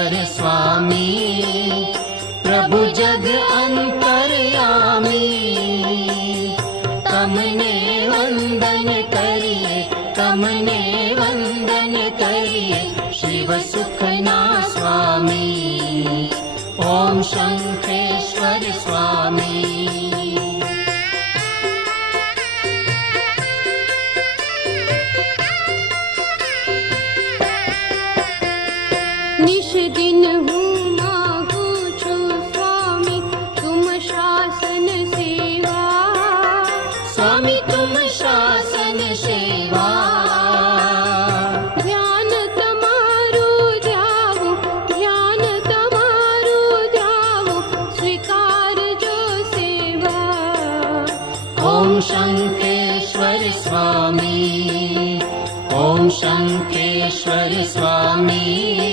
शंखेश्वर स्वामी प्रभु जग अंतर्यामी तमने वंदन करिए तमने वंदन करिए शिव सुखना स्वामी ओम शंखेश्वर स्वामी निश दिन हूँ मांगू छु स्वामी तुम शासन सेवा स्वामी तुम शासन सेवा ध्यान तमारू ध्यावू स्वीकार जो सेवा ओम शंखेश्वर स्वामी ओम शंखेश्वर स्वामी